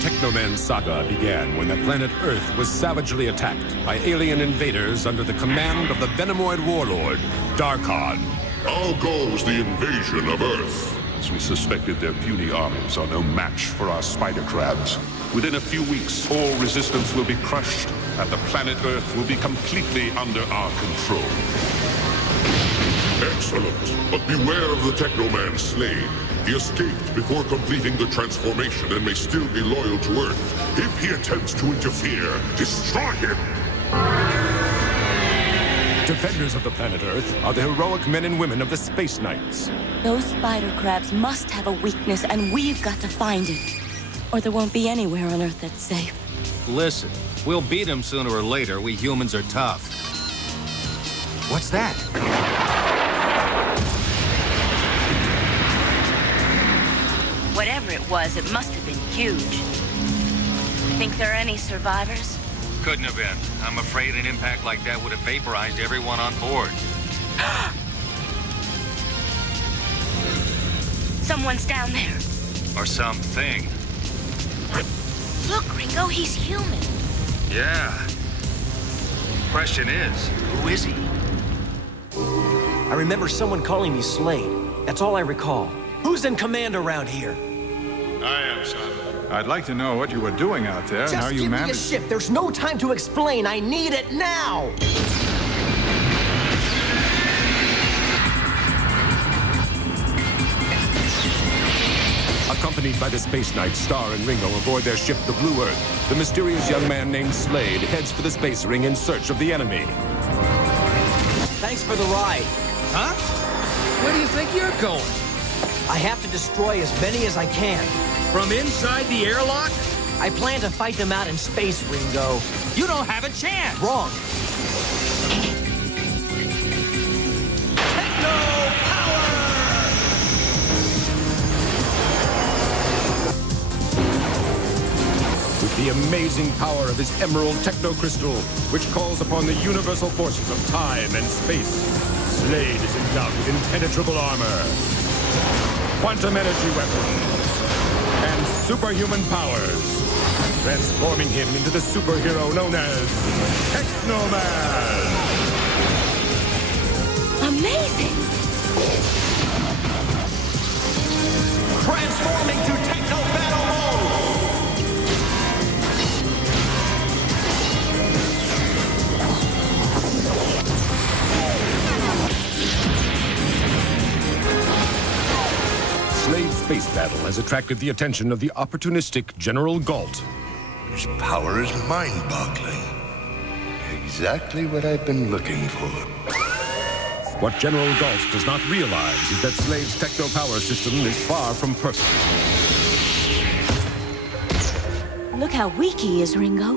Teknoman saga began when the planet Earth was savagely attacked by alien invaders under the command of the Venomoid warlord, Darkon. Our goal was the invasion of Earth. As we suspected, their puny armies are no match for our spider crabs. Within a few weeks, all resistance will be crushed, and the planet Earth will be completely under our control. Excellent. But beware of the Teknoman Slade. He escaped before completing the transformation and may still be loyal to Earth. If he attempts to interfere, destroy him! Defenders of the planet Earth are the heroic men and women of the Space Knights. Those spider crabs must have a weakness, and we've got to find it. Or there won't be anywhere on Earth that's safe. Listen, we'll beat them sooner or later. We humans are tough. What's that? Whatever it was, it must have been huge. Think there are any survivors? Couldn't have been. I'm afraid an impact like that would have vaporized everyone on board. Someone's down there. Or something. Look, Ringo, he's human. Yeah. Question is, who is he? I remember someone calling me Slade. That's all I recall. Who's in command around here? I am, son. I'd like to know what you were doing out there and how you managed. Just give me a ship. There's no time to explain. I need it now. Accompanied by the Space Knights, Star and Ringo aboard their ship, the Blue Earth, the mysterious young man named Slade heads for the space ring in search of the enemy. Thanks for the ride. Huh? Where do you think you're going? I have to destroy as many as I can. From inside the airlock? I plan to fight them out in space, Ringo. You don't have a chance! Wrong. Techno power! With the amazing power of his emerald techno crystal, which calls upon the universal forces of time and space, Slade is endowed with impenetrable armor, quantum energy weapons, and superhuman powers, transforming him into the superhero known as Teknoman. Amazing! Transforming to Techno Battle Mode! Slade's space battle has attracted the attention of the opportunistic General Galt. His power is mind-boggling. Exactly what I've been looking for. What General Galt does not realize is that Slade's techno-power system is far from perfect. Look how weak he is, Ringo.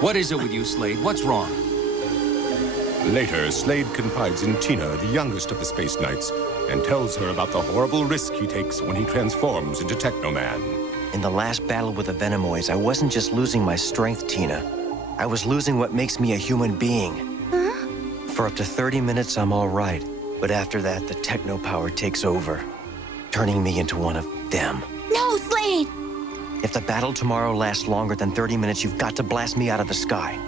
What is it with you, Slade? What's wrong? Later, Slade confides in Tina, the youngest of the Space Knights, and tells her about the horrible risk he takes when he transforms into Teknoman. In the last battle with the Venomoids, I wasn't just losing my strength, Tina. I was losing what makes me a human being. Huh? For up to 30 minutes, I'm all right. But after that, the techno power takes over, turning me into one of them. No, Slade! If the battle tomorrow lasts longer than 30 minutes, you've got to blast me out of the sky.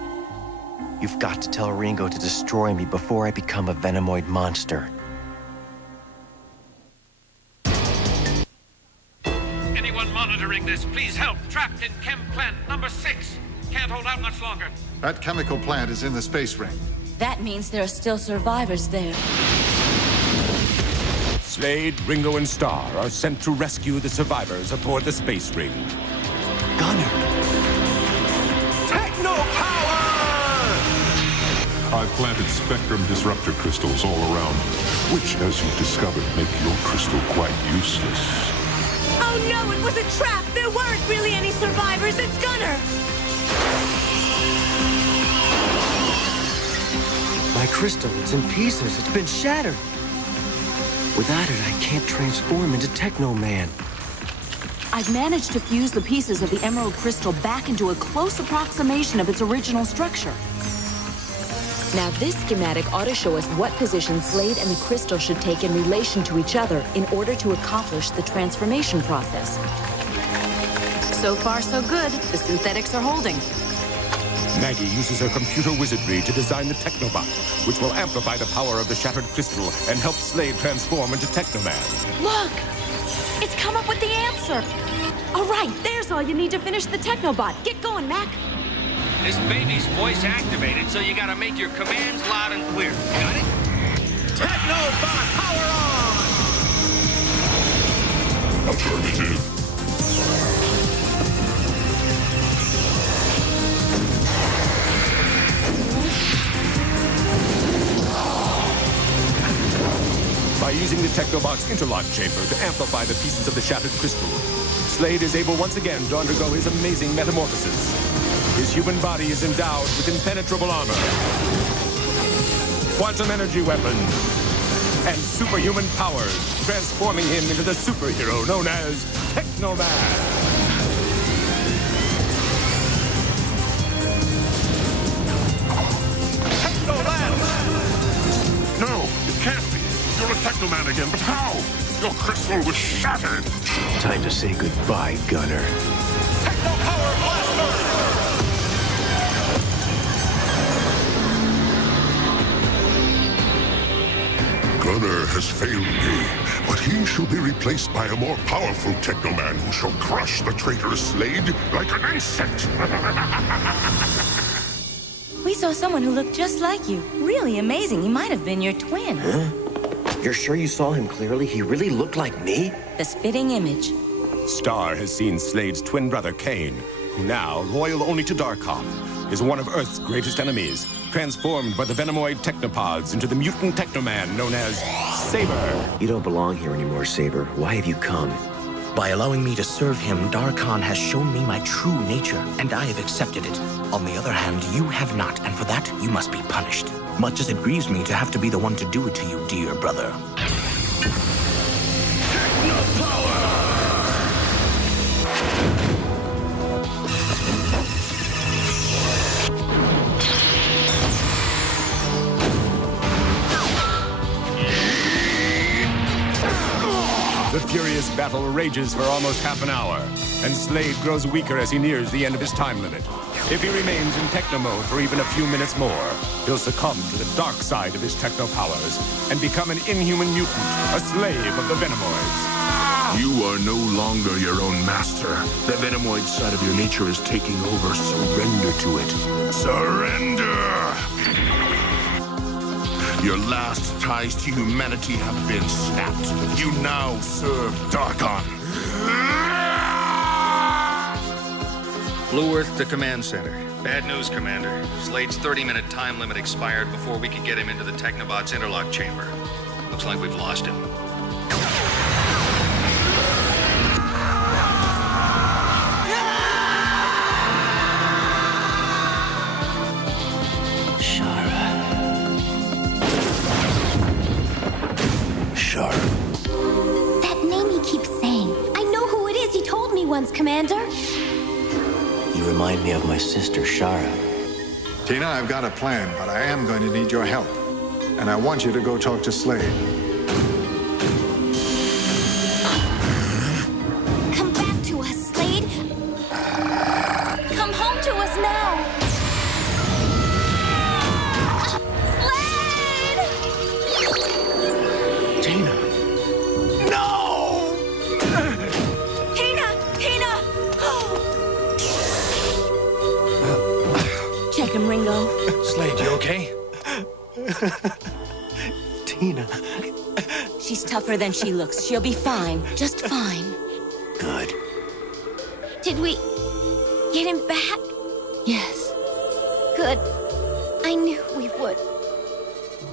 You've got to tell Ringo to destroy me before I become a Venomoid monster. Anyone monitoring this, please help. Trapped in Chem Plant number 6. Can't hold out much longer. That chemical plant is in the space ring. That means there are still survivors there. Slade, Ringo, and Star are sent to rescue the survivors aboard the space ring. Gunner! Techno power! I've planted spectrum disruptor crystals all around, which, as you've discovered, make your crystal quite useless. Oh no, it was a trap! There weren't really any survivors! It's Gunner! My crystal, it's in pieces. It's been shattered. Without it, I can't transform into Teknoman. I've managed to fuse the pieces of the emerald crystal back into a close approximation of its original structure. Now this schematic ought to show us what position Slade and the crystal should take in relation to each other in order to accomplish the transformation process. So far, so good. The synthetics are holding. Maggie uses her computer wizardry to design the Technobot, which will amplify the power of the shattered crystal and help Slade transform into Technoman. Look! It's come up with the answer! All right, there's all you need to finish the Technobot. Get going, Mac. This baby's voice activated, so you gotta make your commands loud and clear. Got it? Technobot, power on! Affirmative. By using the Technobot's interlock chamber to amplify the pieces of the shattered crystal, Slade is able once again to undergo his amazing metamorphosis. His human body is endowed with impenetrable armor, quantum energy weapons, and superhuman powers, transforming him into the superhero known as Technoman. No, it can't be. You're a Technoman again, but how? Your crystal was shattered. Time to say goodbye, Gunner. Techno-power blaster! Gunner has failed me, but he shall be replaced by a more powerful Technoman who shall crush the traitorous Slade like an insect. We saw someone who looked just like you. Really amazing. He might have been your twin. Huh? You're sure you saw him clearly? He really looked like me? The spitting image. Star has seen Slade's twin brother, Kane, who now, loyal only to Darkon, is one of Earth's greatest enemies, transformed by the Venomoid Technopods into the mutant Technoman known as Saber. You don't belong here anymore, Saber. Why have you come? By allowing me to serve him, Darkon has shown me my true nature, and I have accepted it. On the other hand, you have not, and for that, you must be punished. Much as it grieves me to have to be the one to do it to you, dear brother. The furious battle rages for almost half an hour, and Slade grows weaker as he nears the end of his time limit. If he remains in techno mode for even a few minutes more, he'll succumb to the dark side of his techno powers and become an inhuman mutant, a slave of the Venomoids. You are no longer your own master. The Venomoid side of your nature is taking over. Surrender to it. Surrender! Your last ties to humanity have been snapped. You now serve Darkon. Blue Earth to Command Center. Bad news, Commander. Slade's 30-minute time limit expired before we could get him into the Technobot's interlock chamber. Looks like we've lost him. That name he keeps saying. I know who it is. He told me once, Commander. You remind me of my sister, Shara. Tina, I've got a plan, but I am going to need your help. And I want you to go talk to Slade. Come back to us, Slade. Come home to us now. Ringo. Slade, you okay? Tina. She's tougher than she looks. She'll be fine. Just fine. Good. Did we get him back? Yes. Good. I knew we would.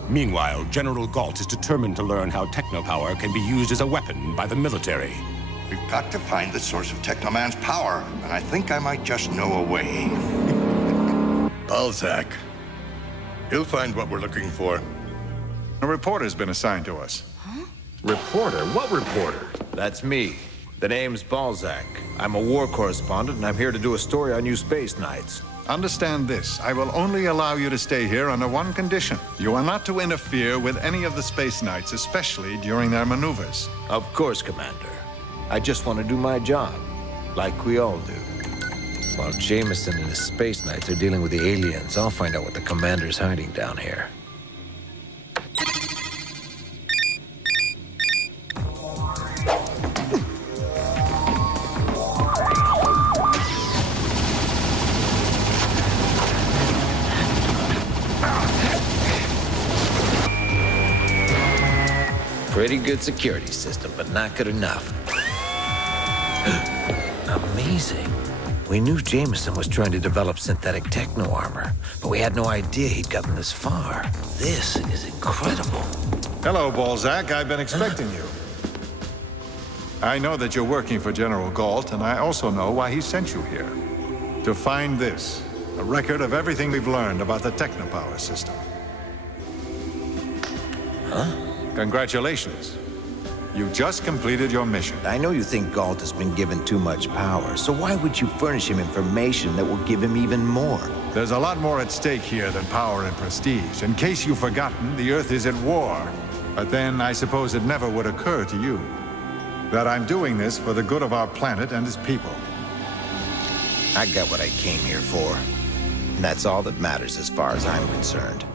Meanwhile, General Galt is determined to learn how technopower can be used as a weapon by the military. We've got to find the source of Technoman's power, and I think I might just know a way. Balzac. He'll find what we're looking for. A reporter's been assigned to us. Huh? Reporter? What reporter? That's me. The name's Balzac. I'm a war correspondent, and I'm here to do a story on you space knights. understand this. I will only allow you to stay here under one condition. You are not to interfere with any of the Space Knights, especially during their maneuvers. Of course, Commander. I just want to do my job, like we all do. While Jameson and his Space Knights are dealing with the aliens, I'll find out what the Commander's hiding down here. Pretty good security system, but not good enough. Amazing. We knew Jameson was trying to develop synthetic techno armor, but we had no idea he'd gotten this far. This is incredible. Hello, Balzac. I've been expecting you. I know that you're working for General Galt, and I also know why he sent you here. To find this, a record of everything we've learned about the technopower system. Huh? Congratulations. You just completed your mission. I know you think Galt has been given too much power, so why would you furnish him information that will give him even more? There's a lot more at stake here than power and prestige. In case you've forgotten, the Earth is at war. But then I suppose it never would occur to you that I'm doing this for the good of our planet and its people. I got what I came here for. And that's all that matters as far as I'm concerned.